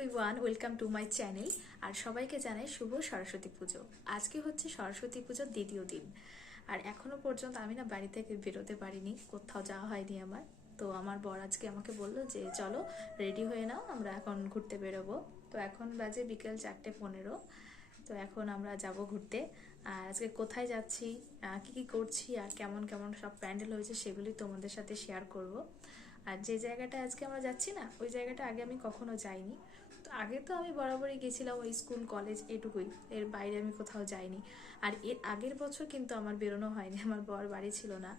Everyone, welcome to my channel. আর সবাইকে জানাই শুভ সরস্বতী পুজো। আজকে হচ্ছে সরস্বতী পুজোর দ্বিতীয় দিন। আর এখনো পর্যন্ত আমি না বাড়ি থেকে বেরোতে পারিনি, কোথাও যাওয়া হয়নি আমার। তো আমার বর আজকে আমাকে বললো যে চলো রেডি হয়ে নাও, আমরা এখন ঘুরতে বেরোবো। তো এখন বাজে বিকেল 4:15। তো এখন আমরা যাব ঘুরতে। আর আজকে কোথায় যাচ্ছি, কি কি করছি, আর কেমন কেমন সব প্যান্ডেল হয়েছে সেগুলি তোমাদের সাথে শেয়ার করব। আর যে জায়গাটা আজকে আমরা যাচ্ছি না, ওই জায়গাটা আগে আমি কখনো যাইনি। তো আগে তো আমি বরাবরই গেছিলাম ওই স্কুল কলেজ এটুকুই, এর বাইরে আমি কোথাও যাইনি। আর এর আগের বছর কিন্তু আমার বেরোনো হয়নি, আমার বর বাড়ি ছিল না,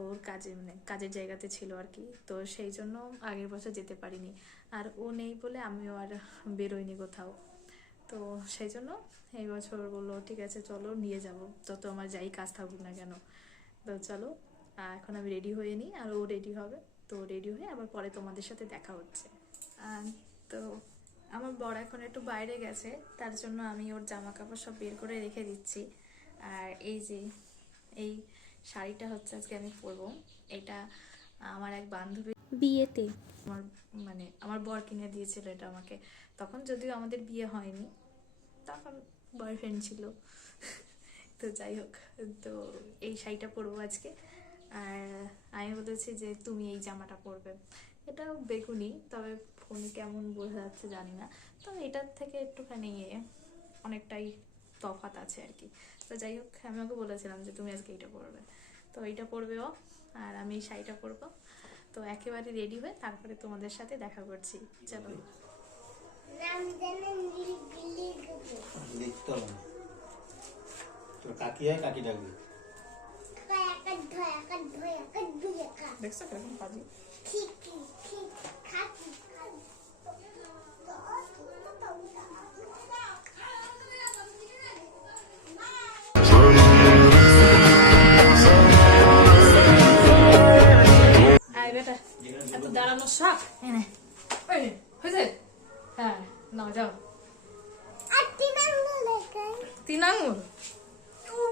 ওর কাজে মানে কাজের জায়গাতে ছিল আর কি। তো সেই জন্য আগের বছর যেতে পারিনি। আর ও নেই বলে আমিও আর বেরোইনি কোথাও। তো সেই জন্য এই বছর বললো ঠিক আছে চলো নিয়ে যাব, যত আমার যাই কাজ থাকুক না কেন। তো চলো, এখন আমি রেডি হয়ে নিই আর ও রেডি হবে। তো রেডি হয়ে আবার পরে তোমাদের সাথে দেখা হচ্ছে। তো আমার বর এখন একটু বাইরে গেছে, তার জন্য আমি ওর জামা কাপড় সব বের করে রেখে দিচ্ছি। আর এই যে এই শাড়িটা হচ্ছে আজকে আমি পরবো। এটা আমার এক বান্ধবী বিয়েতে আমার মানে আমার বর কিনে দিয়েছিল এটা আমাকে। তখন যদিও আমাদের বিয়ে হয়নি, তখন বয়ফ্রেন্ড ছিল। তো যাই হোক, তো এই শাড়িটা পরবো আজকে। আর আমি বলেছি যে তুমি এই জামাটা পরবে। এটা বেগুনি, তবে ফোনে কেমন বোঝা যাচ্ছে জানি না। তবে এটার থেকে একটুখানি অনেকটাই তফাৎ আছে আর কি। তো যাই হোক, আমি ওকে বলেছিলাম যে তুমি আজকে এইটা পরবে। তো এইটা পরবে ও, আর আমি এই শাড়িটা পরবো। তো একেবারে রেডি হয়ে তারপরে তোমাদের সাথে দেখা করছি। চলো। তোর কাকি হয়, কাকি ডাকবি। দেখছো কিরকম কাজী। আয় বেটা, এত দাঁড়ানোর শখ এনে হয়েছে। হ্যাঁ নাও যাও। তিন আঙুল,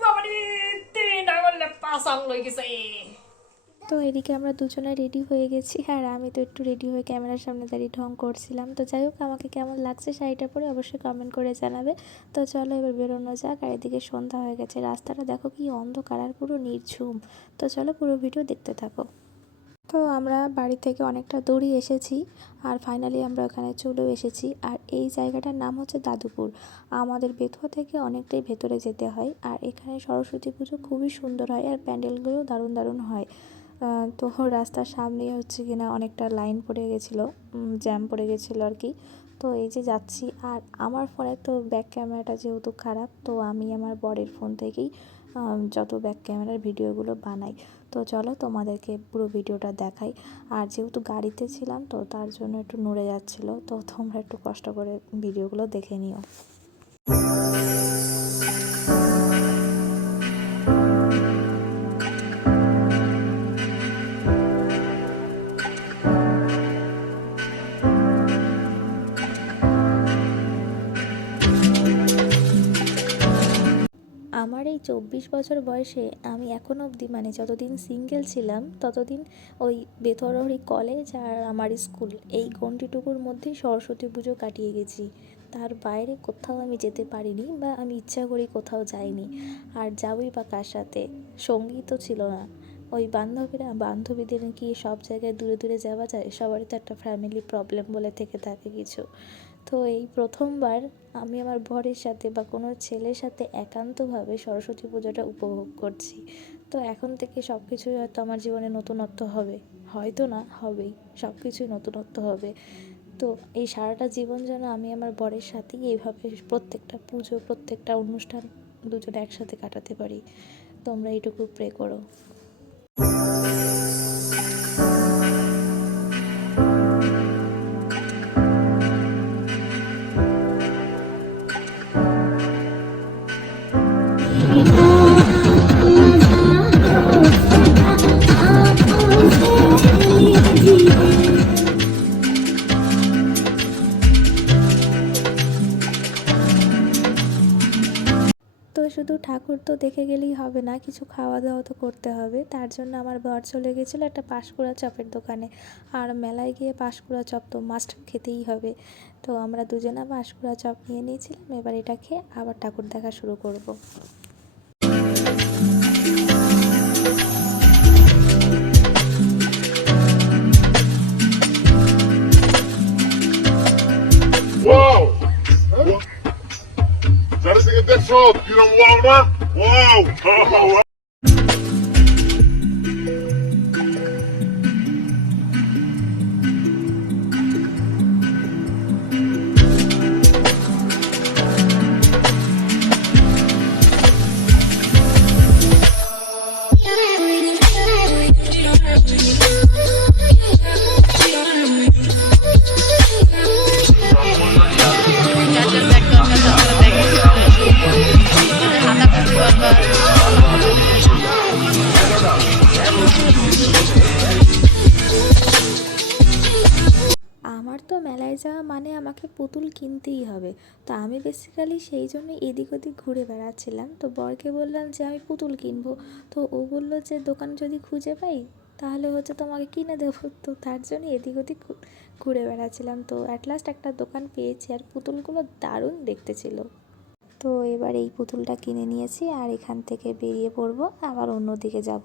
বাবারে 3 আঙুল 5 আঙুল হয়ে গেছে। তো এদিকে আমরা দুজনে রেডি হয়ে গেছি, আর আমি তো একটু রেডি হয়ে ক্যামেরার সামনে দাঁড়িয়ে ঢং করছিলাম। তো যাই হোক, আমাকে কেমন লাগছে শাড়িটা পরে অবশ্যই কমেন্ট করে জানাবে। তো চলো এবার বেরোনো যাক। আর এদিকে সন্ধ্যা হয়ে গেছে, রাস্তাটা দেখো কি অন্ধকার আর পুরো নির্ঝুম। তো চলো পুরো ভিডিও দেখতে থাকো। তো আমরা বাড়ি থেকে অনেকটা দূরই এসেছি, আর ফাইনালি আমরা ওখানে চলেও এসেছি। আর এই জায়গাটার নাম হচ্ছে দাদুপুর। আমাদের বেথুয়া থেকে অনেকটাই ভেতরে যেতে হয়। আর এখানে সরস্বতী পুজো খুবই সুন্দর হয়, আর প্যান্ডেলগুলো দারুণ দারুণ হয়। তো রাস্তার সামনে হচ্ছে কিনা অনেকটা লাইন পড়ে গেছিলো, জ্যাম পড়ে গেছিলো আর কি। তো এই যে যাচ্ছি, আর আমার ফোনের তো ব্যাক ক্যামেরাটা যেহেতু খারাপ, তো আমি আমার বরের ফোন থেকেই যত ব্যাক ক্যামেরার ভিডিওগুলো বানাই। তো চলো তোমাদেরকে পুরো ভিডিওটা দেখাই। আর যেহেতু গাড়িতে ছিলাম, তো তার জন্য একটু নড়ে যাচ্ছিলো, তো তোমরা একটু কষ্ট করে ভিডিওগুলো দেখে নিও। আমার এই 24 বছর বয়সে আমি এখনও অবধি মানে যতদিন সিঙ্গেল ছিলাম ততদিন ওই বেথরহরি কলেজ আর আমার স্কুল এই গণ্ডিটুকুর মধ্যেই সরস্বতী পুজো কাটিয়ে গেছি। তার বাইরে কোথাও আমি যেতে পারিনি, বা আমি ইচ্ছা করি কোথাও যাইনি। আর যাবই বা কার সাথে, সঙ্গী তো ছিল না। ওই বান্ধবীদের কি সব জায়গায় দূরে দূরে যাওয়া যায়? সবারই তো একটা ফ্যামিলি প্রবলেম বলে থেকে থাকে কিছু। তো এই প্রথমবার আমি আমার বরের সাথে বা কোনো ছেলের সাথে একান্তভাবে সরস্বতী পুজোটা উপভোগ করছি। তো এখন থেকে সব কিছুই হয়তো আমার জীবনে নতুনত্ব হবে, হয়তো না হবেই, সব কিছুই নতুনত্ব হবে। তো এই সারাটা জীবন যেন আমি আমার বরের সাথেই এইভাবে প্রত্যেকটা পুজো, প্রত্যেকটা অনুষ্ঠান দুজনে একসাথে কাটাতে পারি। তোমরা এইটুকু প্রে করো। তো শুধু ঠাকুর তো দেখে গেলেই হবে না, কিছু খাওয়া দাওয়া তো করতে হবে। তার জন্য আমার বর চলে গেছিলো একটা পাঁশকুড়া চপের দোকানে। আর মেলায় গিয়ে পাঁশকুড়া চপ তো মাস্ট খেতেই হবে। তো আমরা দুজনে বাঁশকুড়া চপ নিয়ে নিয়েছিলাম, এবার এটা খেয়ে আবার ঠাকুর দেখা শুরু করব। Wow! চারিদিকে দেখছো কিরম ওয়াও না ওয়াও আমার তো মেলায় যাওয়া মানে আমাকে পুতুল কিনতেই হবে। তো আমি বেসিক্যালি সেই জন্য এদিক ওদিক ঘুরে বেড়াচ্ছিলাম। তো বরকে বললাম যে আমি পুতুল কিনবো। তো ও বললো যে দোকান যদি খুঁজে পাই তাহলে হচ্ছে তোমাকে কিনে দেবো। তো তার জন্য এদিক ওদিক ঘুরে বেড়াচ্ছিলাম। তো অ্যাট লাস্ট একটা দোকান পেয়েছি, আর পুতুলগুলো দারুণ দেখতে ছিল। তো এবার এই পুতুলটা কিনে নিয়েছি আর এখান থেকে বেরিয়ে পড়বো, আবার অন্যদিকে যাব।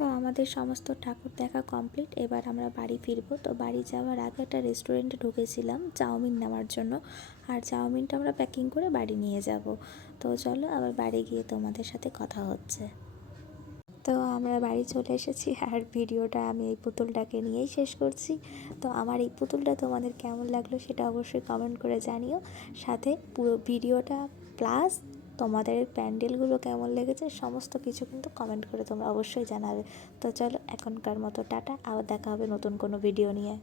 তো আমাদের সমস্ত ঠাকুর দেখা কমপ্লিট, এবার আমরা বাড়ি ফিরবো। তো বাড়ি যাওয়ার আগে একটা রেস্টুরেন্টে ঢুকেছিলাম চাউমিন নেওয়ার জন্য, আর চাউমিনটা আমরা প্যাকিং করে বাড়ি নিয়ে যাব। তো চলো আবার বাড়ি গিয়ে তোমাদের সাথে কথা হচ্ছে। তো আমরা বাড়ি চলে এসেছি, আর ভিডিওটা আমি এই পুতুলটাকে নিয়েই শেষ করছি। তো আমার এই পুতুলটা তোমাদের কেমন লাগলো সেটা অবশ্যই কমেন্ট করে জানিও। সাথে পুরো ভিডিওটা প্লাস তোমাদের প্যান্ডেলগুলো কেমন লেগেছে সমস্ত কিছু কিন্তু কমেন্ট করে তোমরা অবশ্যই জানাবে। তো চলো এখনকার মতো টাটা, আবার দেখা হবে নতুন কোনো ভিডিও নিয়ে।